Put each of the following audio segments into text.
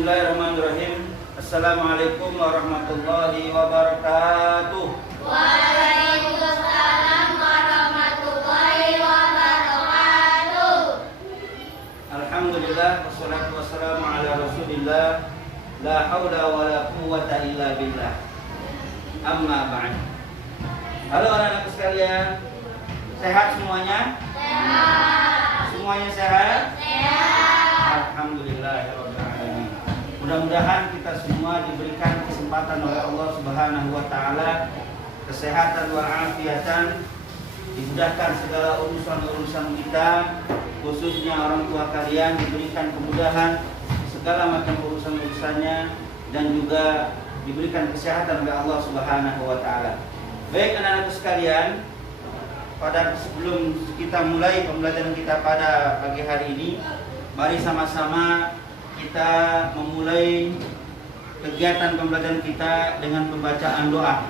Bismillahirrahmanirrahim. Assalamualaikum warahmatullahi wabarakatuh. Waalaikumsalam warahmatullahi wabarakatuh. Alhamdulillah wassalatu wassalamu ala Rasulillah. La haula wala quwwata illa billah. Amma ba'd. Halo anak-anak sekalian. Sehat semuanya? Sehat. Semuanya sehat? Sehat. Alhamdulillahirabbil alamin. Mudah-mudahan kita semua diberikan kesempatan oleh Allah Subhanahu wa taala kesehatan walafiatan, dimudahkan segala urusan-urusan kita, khususnya orang tua kalian diberikan kemudahan segala macam urusan-urusannya dan juga diberikan kesehatan oleh Allah Subhanahu wa taala. Baik anak-anak sekalian, sebelum kita mulai pembelajaran kita pada pagi hari ini, mari sama-sama kita memulai kegiatan pembelajaran kita dengan pembacaan doa.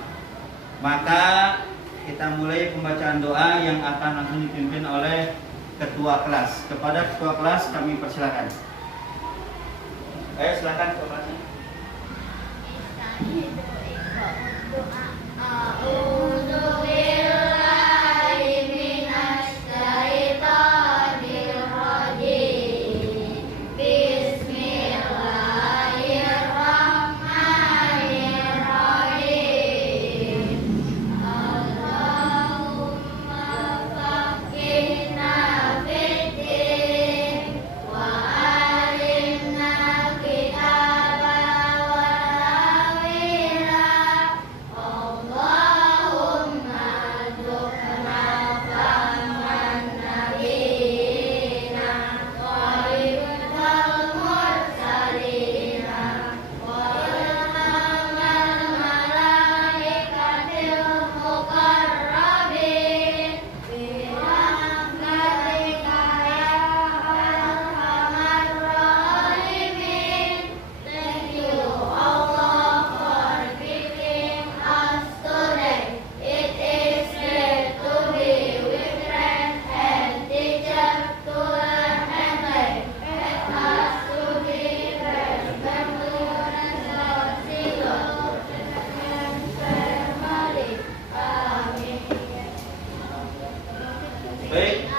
Maka kita mulai pembacaan doa yang akan langsung dipimpin oleh ketua kelas. Kepada ketua kelas kami persilakan. Ayo silakan ketua kelasnya. Baik,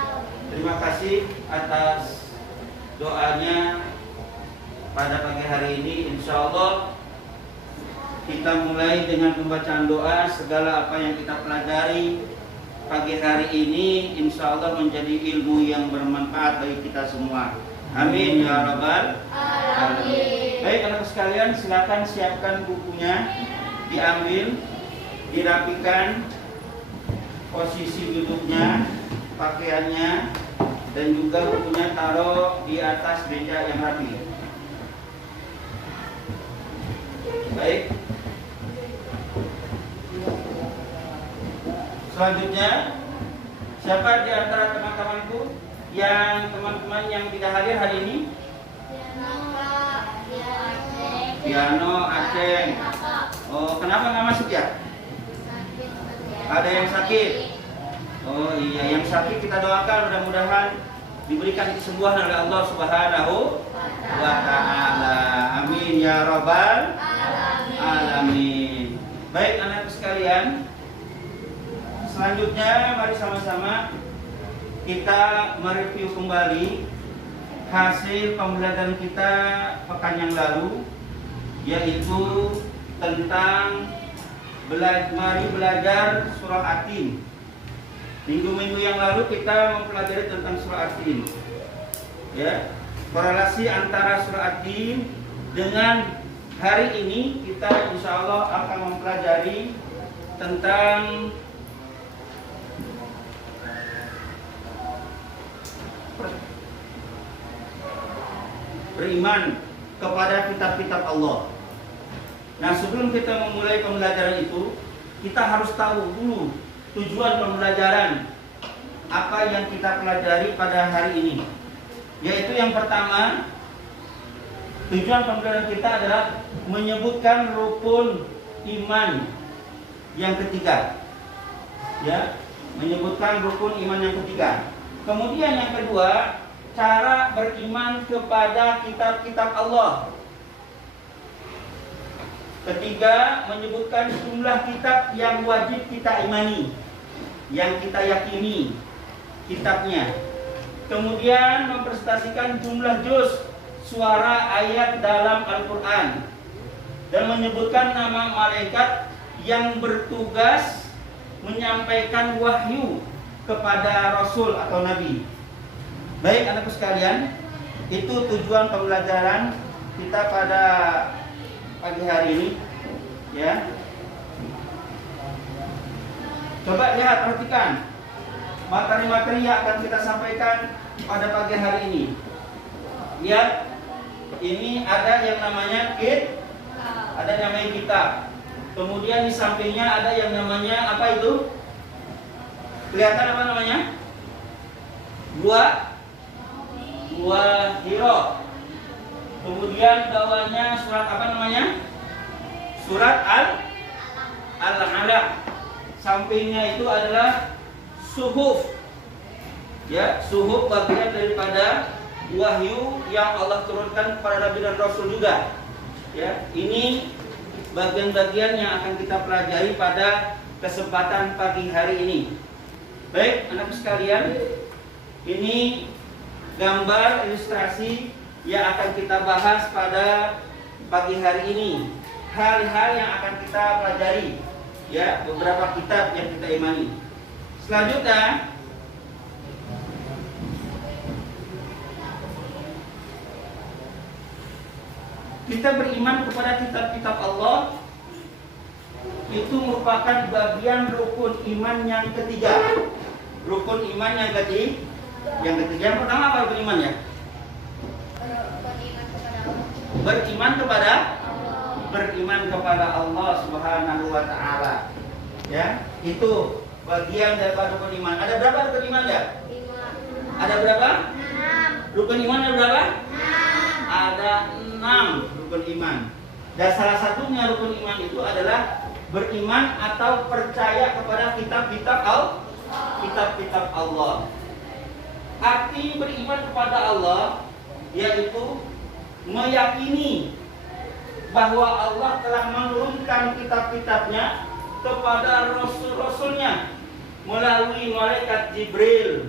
terima kasih atas doanya pada pagi hari ini. Insya Allah kita mulai dengan pembacaan doa. Segala apa yang kita pelajari pagi hari ini insya Allah menjadi ilmu yang bermanfaat bagi kita semua. Amin ya rabbal alamin. Baik anak sekalian, silakan siapkan bukunya, diambil, dirapikan posisi duduknya, pakaiannya, dan juga bukunya taruh di atas meja yang rapi. Baik. Selanjutnya, siapa di antara teman-temanku yang teman-teman yang tidak hadir hari ini? Piano, Aceh. Oh, kenapa nggak masuk ya? Ada yang sakit. Oh iya, yang sakit kita doakan mudah-mudahan diberikan kesembuhan oleh Allah Subhanahu wa taala. Amin ya rabbal alamin. Baik anak sekalian, selanjutnya mari sama-sama kita mereview kembali hasil pembelajaran kita pekan yang lalu, yaitu tentang mari belajar surah At-Tin. Minggu-minggu yang lalu kita mempelajari tentang surah At-Tin. Ya, korelasi antara surah At-Tin dengan hari ini kita insya Allah akan mempelajari tentang beriman kepada kitab-kitab Allah. Nah, sebelum kita memulai pembelajaran itu, kita harus tahu dulu tujuan pembelajaran apa yang kita pelajari pada hari ini. Yaitu yang pertama, tujuan pembelajaran kita adalah menyebutkan rukun iman yang ketiga. Ya, menyebutkan rukun iman yang ketiga. Kemudian yang kedua, cara beriman kepada kitab-kitab Allah. Ketiga, menyebutkan jumlah kitab yang wajib kita imani, yang kita yakini kitabnya. Kemudian mempresentasikan jumlah juz suara ayat dalam Al-Quran, dan menyebutkan nama malaikat yang bertugas menyampaikan wahyu kepada Rasul atau Nabi. Baik anakku sekalian, itu tujuan pembelajaran kita pada pagi hari ini, ya. Coba lihat, perhatikan materi-materi yang akan kita sampaikan pada pagi hari ini. Lihat, ini ada yang namanya ada yang namanya kitab. Kemudian di sampingnya ada yang namanya apa itu? Kelihatan apa namanya? Buah hiro. Kemudian bawahnya surat apa namanya? Surat Al-Alaq. Sampingnya itu adalah suhuf. Ya, suhuf bagian daripada wahyu yang Allah turunkan kepada Nabi dan Rasul juga. Ya, ini bagian-bagian yang akan kita pelajari pada kesempatan pagi hari ini. Baik, anak sekalian, ini gambar ilustrasi yang akan kita bahas pada pagi hari ini. Hal-hal yang akan kita pelajari, ya, beberapa kitab yang kita imani. Selanjutnya, kita beriman kepada kitab-kitab Allah. Itu merupakan bagian rukun iman yang ketiga. Rukun iman yang ketiga. Yang pertama apa rukun iman ya? Beriman kepada Allah Subhanahu wa taala. Ya, itu bagian daripada rukun iman. Ada berapa rukun iman ya? 5. Ada berapa? 6. Rukun iman ada berapa? 6. Ada 6 rukun iman. Dan salah satunya rukun iman itu adalah beriman atau percaya kepada kitab-kitab Allah. Arti beriman kepada Allah yaitu meyakini bahwa Allah telah menurunkan kitab-kitabnya kepada rasul-rasulnya melalui malaikat Jibril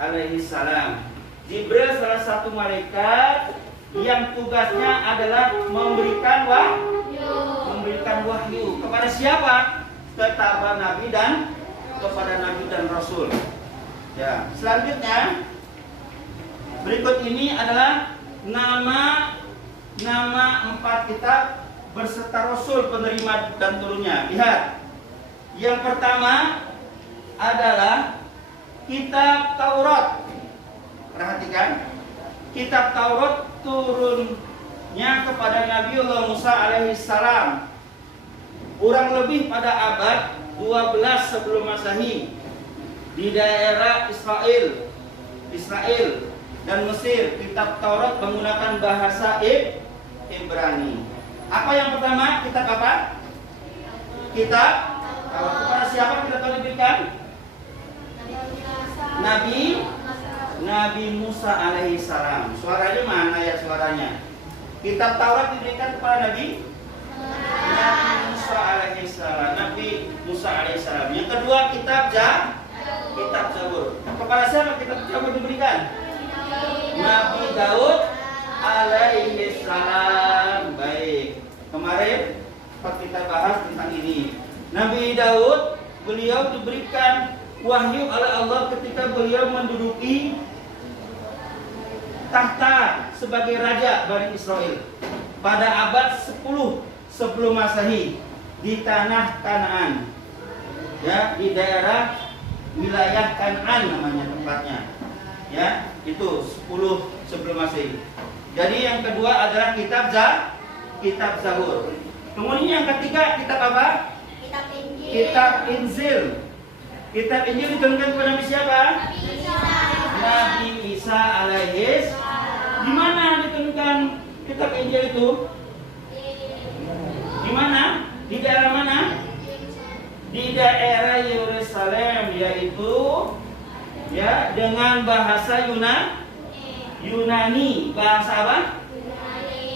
alaihi salam. Jibril salah satu malaikat yang tugasnya adalah memberikan wahyu kepada siapa? Kepada Nabi dan Rasul. Ya, selanjutnya berikut ini adalah nama 4 kitab berserta Rasul penerima dan turunnya. Lihat, yang pertama adalah kitab Taurat. Perhatikan, kitab Taurat turunnya kepada Nabiullah Musa alaihissalam kurang lebih pada abad 12 sebelum Masehi di daerah Israel dan Mesir. Kitab Taurat menggunakan bahasa Ibrani. Apa yang pertama? Kitab apa? Kitab Taurat. Kepada siapa kitab Taurat diberikan? Nabi Musa alaihissalam. Suaranya mana ya suaranya? Kitab Taurat diberikan kepada Nabi Musa alaihissalam. Nabi Musa alaihissalam. Yang kedua kitab Zabur. Kepada siapa kitab Zabur diberikan? Nabi Daud alaihissalam. Baik. Kemarin kita bahas tentang ini. Nabi Daud, beliau diberikan wahyu oleh Allah ketika beliau menduduki tahta sebagai raja Bani Israel pada abad 10 sebelum Masehi di tanah Kanaan. Ya, di daerah wilayah Kanaan namanya tempatnya. Ya, itu 10 sebelum Masehi. Jadi yang kedua adalah kitab Zabur. Kemudian yang ketiga kitab apa? Kitab Injil. Kitab Injil diturunkan kepada Nabi siapa? Nabi Isa alaihis. Di mana diturunkan kitab Injil itu? Di mana? Di daerah mana? Di daerah Yerusalem, yaitu ya dengan bahasa Yunani. Bahasa apa?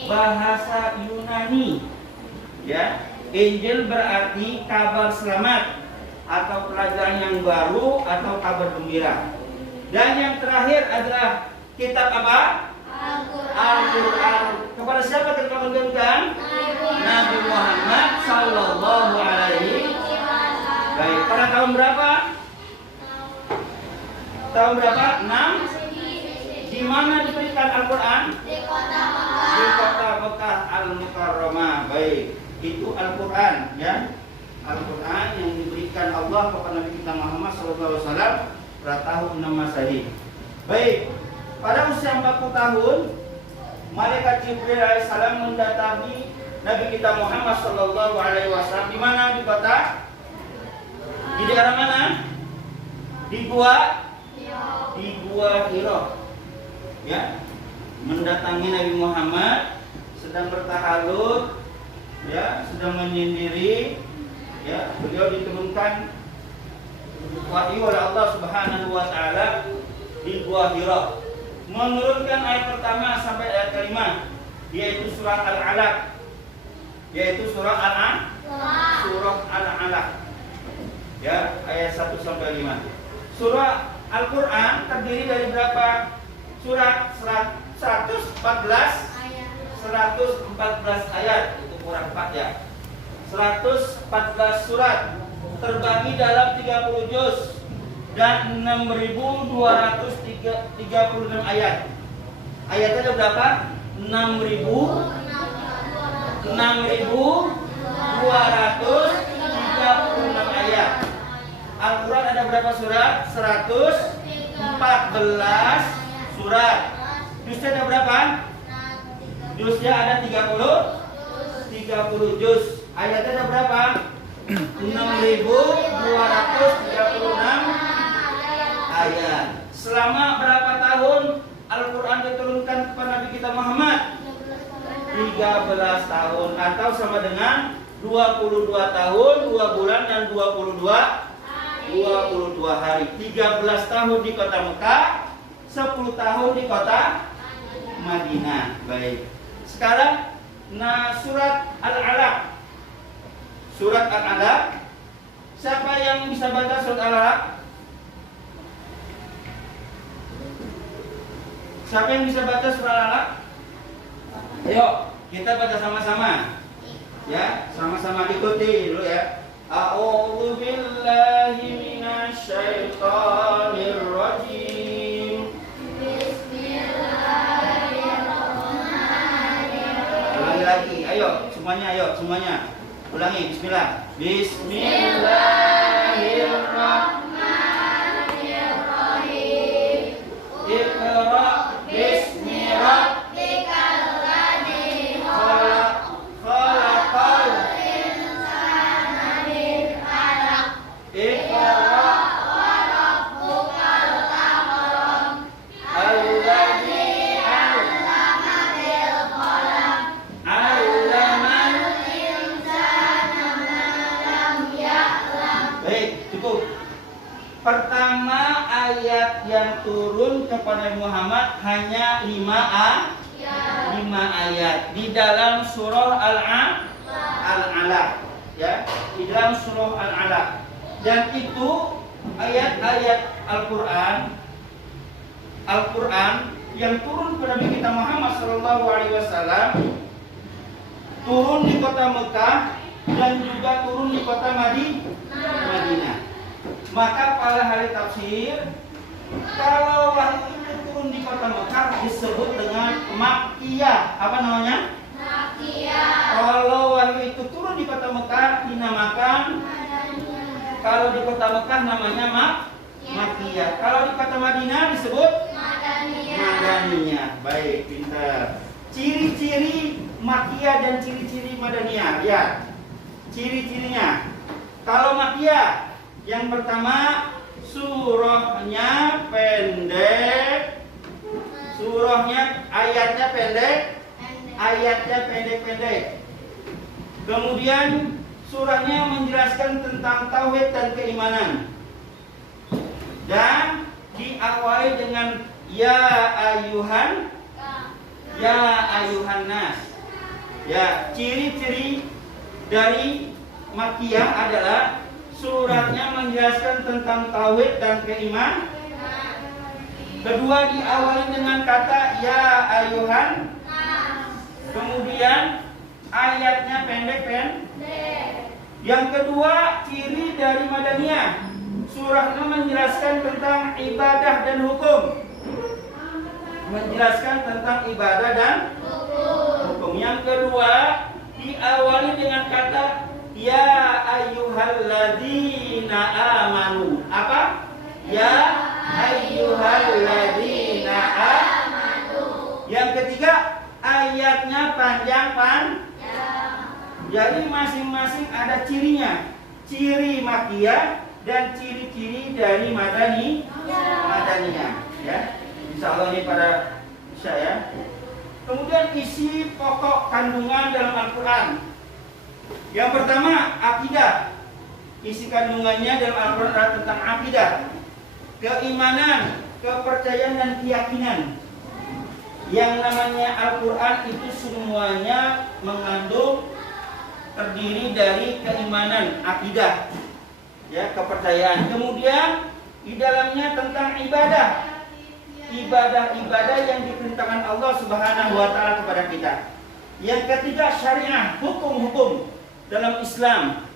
Bahasa Yunani. Ya, Injil berarti kabar selamat atau pelajaran yang baru atau kabar gembira. Dan yang terakhir adalah kitab apa? Al-Quran. Kepada siapa kita menurunkan? Nabi Muhammad Sallallahu Alaihi Wasallam. Baik, pada tahun berapa? Tahun berapa? 6. Di mana diberikan Al-Quran? Di kota Mekah Al-Mukarramah. Baik, itu Al-Quran, ya. Al-Quran yang diberikan Allah kepada Nabi kita Muhammad SAW pada tahun 6 Masehi. Baik, pada usia 40 tahun, Malaikat Jibril alaihissalam mendatangi Nabi kita Muhammad SAW di mana? Di kota? Di daerah mana? Di Gua Hira. Ya, mendatangi Nabi Muhammad sedang bertahalul, ya, sedang menyendiri. Ya, beliau diturunkan wahyu oleh Allah Subhanahu wa taala di Gua Hira. Menurunkan ayat pertama sampai ayat kelima, yaitu surah Al-Alaq. Surah Al-Alaq. Ya, ayat 1 sampai 5. Surah Al-Qur'an terdiri dari berapa surat? 114 ayat. Itu kurang 4 ya. 114 surat terbagi dalam 30 juz dan 6.236 ayat. Ayatnya ada berapa? 6.236 ayat. Al-Quran ada berapa surat? 114 surat. Juznya ada berapa? Juznya ada 30 juz. Ayatnya ada berapa? 6.236 ayat. Selama berapa tahun Al-Quran diturunkan kepada Nabi kita Muhammad? 13 tahun atau sama dengan 22 tahun, 2 bulan dan 22 hari. 13 tahun di kota Mekah, 10 tahun di kota Madinah. Baik. Sekarang surat Al-Alaq. Surat Al-Alaq. Siapa yang bisa baca surat Al-Alaq? Siapa yang bisa baca surat Al-Alaq? Ayo, kita baca sama-sama. Ya, sama-sama ikuti dulu ya. A'udzu billahi minasy syaithanir rajim. Bismillahirrahmanirrahim. Ulangi lagi. Ayo, semuanya. Ulangi, bismillah. Bismillahirrahmanirrahim. Iqra bismi rabbikal ladzi khalaqal insana min 'alaq. Iqra wa rabbukal akram alladzi 'allama bil qalam 'allamal insana ma lam ya'lam. Baik, cukup. Pertama, ayat yang turun kepada Muhammad hanya 5 ayat di dalam surah Al-Alaq, ya, di dalam surah Al-Alaq. Dan itu ayat-ayat Al-Quran yang turun kepada Nabi kita Muhammad SAW turun di kota Mekah dan juga turun di kota Madinah. Maka para ahli tafsir, kalau wahyu itu turun di kota Mekah disebut dengan Makkiyah. Apa namanya? Makkiyah. Kalau wahyu itu turun di kota Mekah dinamakan Kalau di kota Mekah namanya Makkiyah. Kalau di kota Madinah disebut Madaniyah. Baik, pintar. Ciri-ciri Makkiyah dan ciri-ciri Madaniyah. Lihat. Ciri-cirinya. Kalau Makkiyah, yang pertama, surahnya pendek. Ayatnya pendek. Kemudian surahnya menjelaskan tentang tauhid dan keimanan. Dan diawali dengan ya ayuhan nas. Ya, ciri-ciri dari Makkiyah adalah suratnya menjelaskan tentang tauhid dan keimanan. Kedua diawali dengan kata ya ayuhan. Kemudian ayatnya pendek. Yang kedua ciri dari Madaniyah. Surahnya menjelaskan tentang ibadah dan hukum. Menjelaskan tentang ibadah dan hukum. Yang kedua diawali dengan kata ya ayyuhalladzina amanu. Apa? Ya ayyuhalladzina amanu. Yang ketiga ayatnya panjang. Jadi masing-masing ada cirinya. Ciri Makkiyah dan ciri-ciri dari Madaniyah. Ya. Insyaallah ini pada saya. Kemudian isi pokok kandungan dalam Al-Quran. Yang pertama akidah. Isi kandungannya dalam Al-Quran adalah tentang akidah, keimanan, kepercayaan dan keyakinan. Yang namanya Al-Quran itu semuanya mengandung terdiri dari keimanan, akidah, ya, kepercayaan. Kemudian di dalamnya tentang ibadah yang diperintahkan Allah Subhanahu wa taala kepada kita. Yang ketiga syariah, hukum-hukum dalam Islam.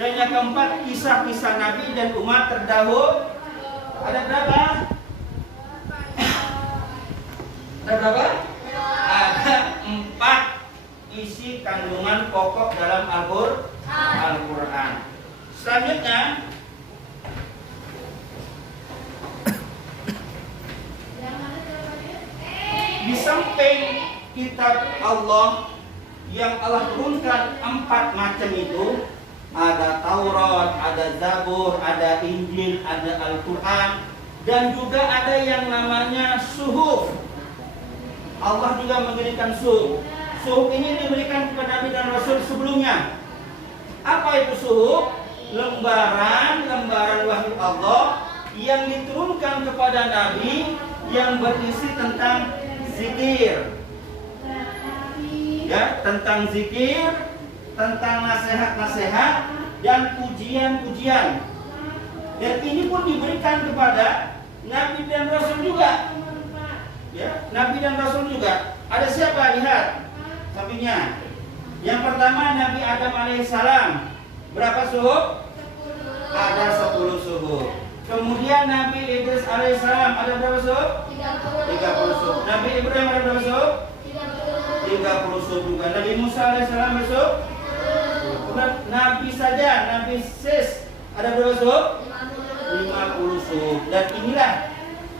Dan yang keempat kisah-kisah Nabi dan umat terdahulu. Ada berapa? Ada 4 isi kandungan pokok dalam Al-Quran. Selanjutnya di samping kitab Allah yang Allah turunkan 4 macam itu, ada Taurat, ada Zabur, ada Injil, ada Al-Quran, dan juga ada yang namanya suhuf. Allah juga memberikan suhuf. Suhuf ini diberikan kepada Nabi dan Rasul sebelumnya. Apa itu suhuf? Lembaran wahyu Allah yang diturunkan kepada Nabi yang berisi tentang zikir. Ya, tentang zikir, tentang nasihat-nasihat dan pujian-pujian. Dan ini pun diberikan kepada Nabi dan Rasul juga. Ya, Nabi dan Rasul juga. Ada siapa? Lihat sampingnya. Yang pertama Nabi Adam alaihissalam. Berapa suhuf? Ada 10 suhuf. Kemudian Nabi Idris alaihissalam ada berapa suhuf? 30 suhuf. Nabi Ibrahim ada berapa suhuf? 30 suhuf juga. Nabi Musa alaihissalam berapa suhuf? Nabi saja, Nabi Sis ada berapa suhuf? 50 suhuf. Dan inilah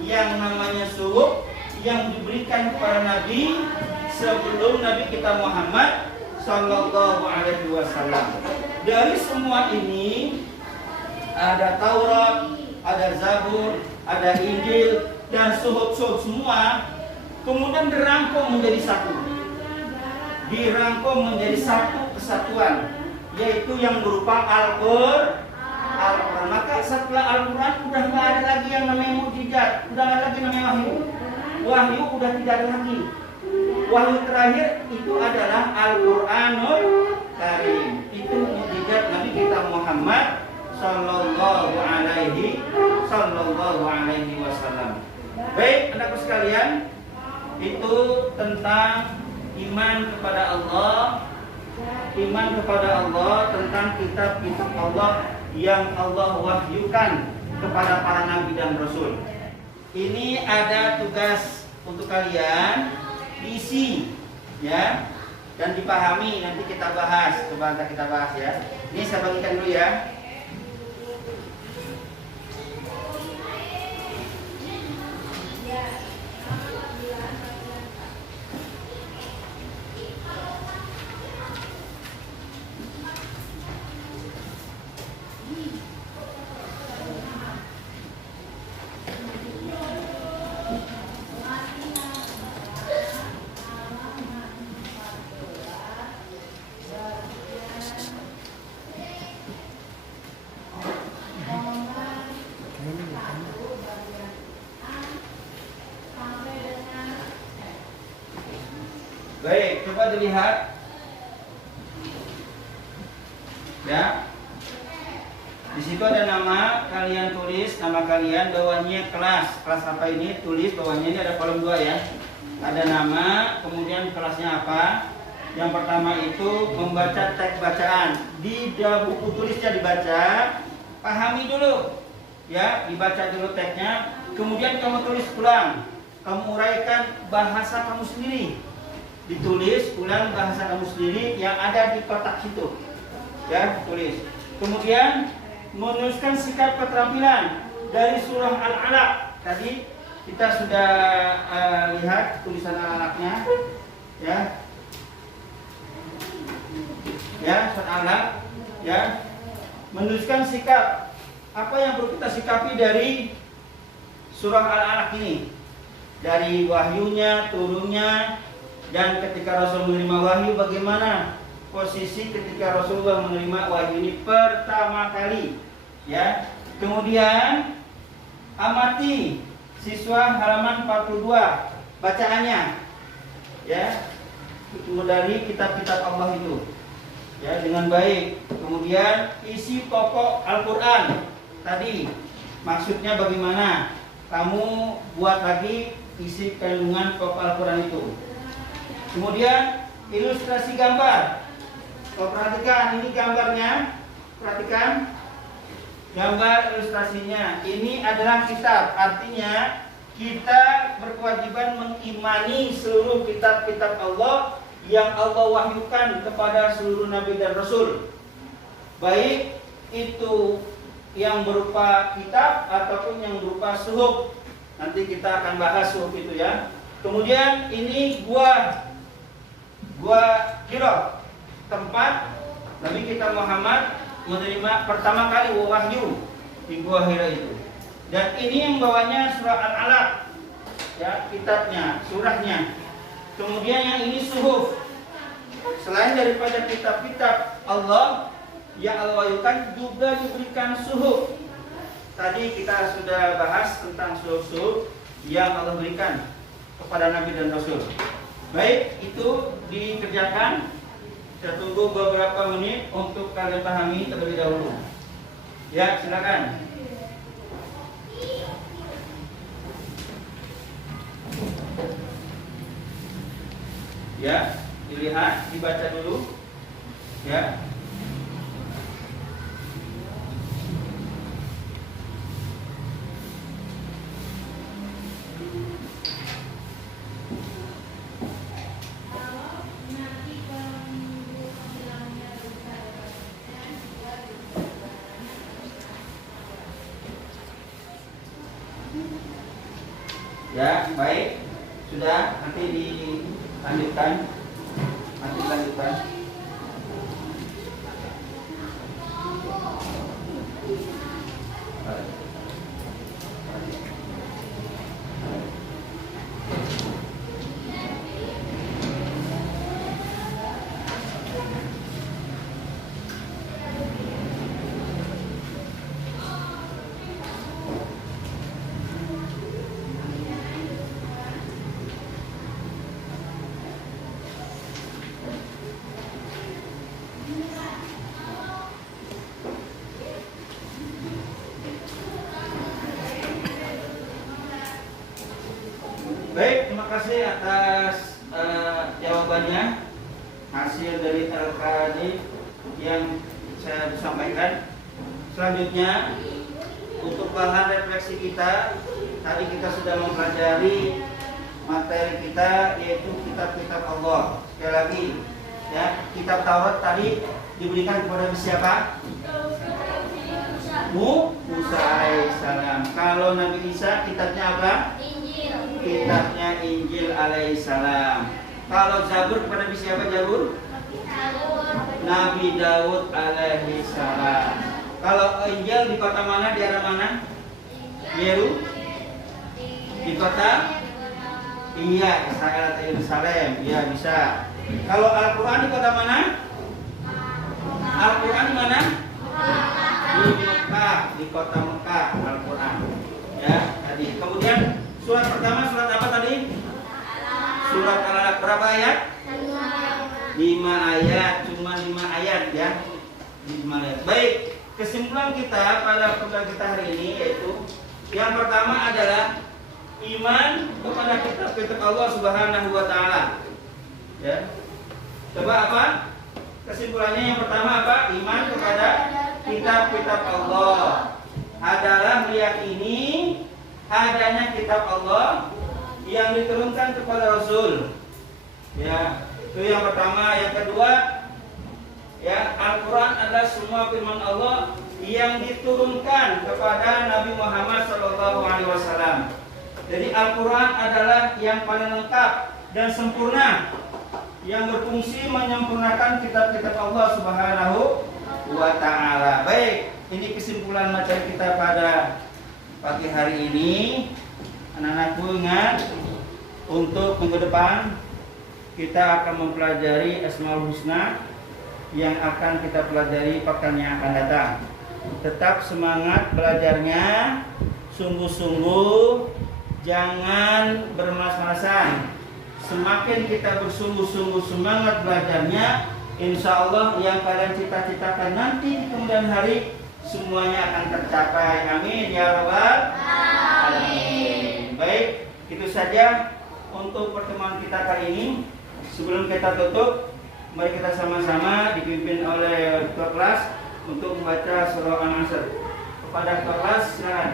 yang namanya suhuf yang diberikan kepada Nabi sebelum Nabi kita Muhammad Sallallahu Alaihi Wasallam. Dari semua ini ada Taurat, ada Zabur, ada Injil dan suhuf-suhuf semua kemudian dirangkum menjadi satu. Dirangkum menjadi satu kesatuan, yaitu yang berupa Al-Quran. Maka setelah Al-Quran udah nggak ada lagi yang namanya mukjizat, udah nggak ada lagi namanya wahyu. Wahyu udah tidak ada lagi. Wahyu terakhir itu adalah Al-Quranul Karim. Itu mukjizat Nabi kita Muhammad Sallallahu Alaihi Wasallam. Baik, anakku sekalian, itu tentang iman kepada Allah, tentang kitab-kitab Allah yang Allah wahyukan kepada para nabi dan rasul. Ini ada tugas untuk kalian diisi, ya, dan dipahami. Nanti kita bahas, ya. Ini saya bagikan dulu ya. Baik, coba dilihat Ya. Di situ ada nama, kalian tulis nama kalian, bawahnya kelas. Kelas apa ini? Tulis bawahnya, ini ada kolom 2 ya. Ada nama, kemudian kelasnya apa. Yang pertama itu membaca teks bacaan. Di buku tulisnya dibaca, pahami dulu. Ya, dibaca dulu teksnya, kemudian kamu tulis ulang. Kamu uraikan bahasa kamu sendiri. Ditulis ulang bahasa kamu sendiri yang ada di kotak situ. Ya, tulis. Kemudian menuliskan sikap keterampilan dari surah Al-Alaq. Tadi kita sudah lihat tulisan Al-Alaqnya, ya, surah Al-Alaq, ya. Menuliskan sikap apa yang perlu kita sikapi dari surah Al-Alaq ini, dari wahyunya, turunnya, dan ketika Rasul menerima wahyu bagaimana posisi ketika Rasulullah menerima wahyu ini pertama kali. Ya, kemudian amati siswa halaman 42 bacaannya, ya, dari kitab-kitab Allah itu, ya, dengan baik. Kemudian isi pokok Al-Quran tadi maksudnya bagaimana, kamu buat lagi isi kandungan pokok Al-Quran itu. Kemudian ilustrasi gambar. Perhatikan ini gambarnya, perhatikan gambar ilustrasinya. Ini adalah kitab, artinya kita berkewajiban mengimani seluruh kitab-kitab Allah yang Allah wahyukan kepada seluruh nabi dan rasul, baik itu yang berupa kitab ataupun yang berupa suhuf. Nanti kita akan bahas suhuf itu, ya. Kemudian ini gua Hira, tempat Nabi kita Muhammad menerima pertama kali wahyu di Gua Hira itu. Dan ini yang bawahnya surah Al-Alaq, ya, kitabnya, surahnya. Kemudian yang ini suhuf. Selain daripada kitab-kitab Allah yang Allah wahyukan, juga diberikan suhuf. Tadi kita sudah bahas tentang suhuf-suhuf yang Allah berikan kepada Nabi dan Rasul. Baik, itu dikerjakan. Saya tunggu beberapa menit untuk kalian pahami terlebih dahulu. Ya, silakan. Ya, dilihat, dibaca dulu. Ya. Ya, baik. Sudah, nanti dilanjutkan. Nanti dilanjutkan. Baik, terima kasih atas jawabannya, hasil dari LKD yang saya sampaikan. Selanjutnya, untuk bahan refleksi kita, tadi kita sudah mempelajari materi kita, yaitu kitab-kitab Allah. Sekali lagi, ya, kitab Taurat tadi diberikan kepada siapa? Musa alaihissalam. Kalau Nabi Isa kitabnya apa? Kitabnya Injil alaihissalam. Kalau Zabur kepada Nabi siapa Zabur? Nabi Daud alaihissalam. Kalau Injil di kota mana, di arah mana? Di kota? Iya, Israel atau Yerusalem. Iya, bisa. Kalau Al-Quran di kota mana? Al-Quran di mana? Di Mekah, di kota Mekah Al-Quran. Ya, tadi. Kemudian surat pertama, surat apa tadi? Surat Al-Alaq. Berapa ayat? 5 ayat, cuma 5 ayat, ya. Baik, kesimpulan kita pada kuliah kita hari ini yaitu yang pertama adalah iman kepada kitab-kitab Allah Subhanahu wa taala. Ya. Coba apa? Kesimpulannya yang pertama apa? Iman kepada kitab-kitab Allah adalah meyakini adanya kitab Allah yang diturunkan kepada Rasul. Ya, itu yang pertama. Yang kedua, ya, Al-Quran adalah semua firman Allah yang diturunkan kepada Nabi Muhammad SAW. Jadi Al-Quran adalah yang paling lengkap dan sempurna, yang berfungsi menyempurnakan kitab-kitab Allah Subhanahu wa taala. Baik, ini kesimpulan materi kita pada pagi hari ini. Anak-anakku ingat, untuk minggu depan kita akan mempelajari Asmaul Husna yang akan kita pelajari pekan yang akan datang. Tetap semangat belajarnya, sungguh-sungguh, jangan bermalas-malasan. Semakin kita bersungguh-sungguh semangat belajarnya, insya Allah yang kalian cita-citakan nanti di kemudian hari semuanya akan tercapai. Amin ya rabbal alamin. Baik, itu saja untuk pertemuan kita kali ini. Sebelum kita tutup, mari kita sama-sama dipimpin oleh ketua kelas untuk membaca surah An-Nasr. Kepada ketua kelas, silakan.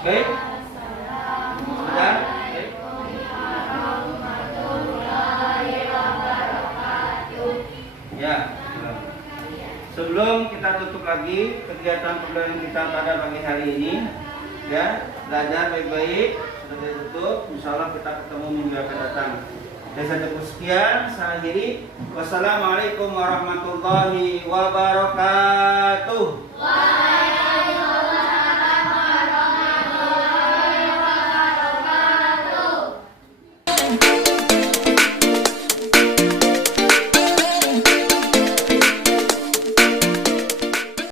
Baik. Sudah? Baik. Ya. Sebelum kita tutup lagi kegiatan pembelajaran kita pada pagi hari ini, ya, belajar baik-baik. Sudah ditutup, insya Allah kita ketemu minggu akan datang. Dan saya cukup sekian, saya akhiri. Wassalamualaikum warahmatullahi wabarakatuh.